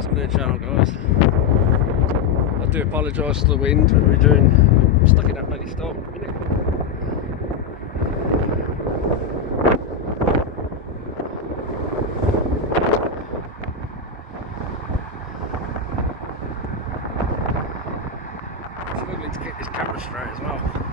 back to the new channel, guys. I do apologise for the wind. I'm stuck in that bloody storm at the minute. Struggling to get this camera straight as well.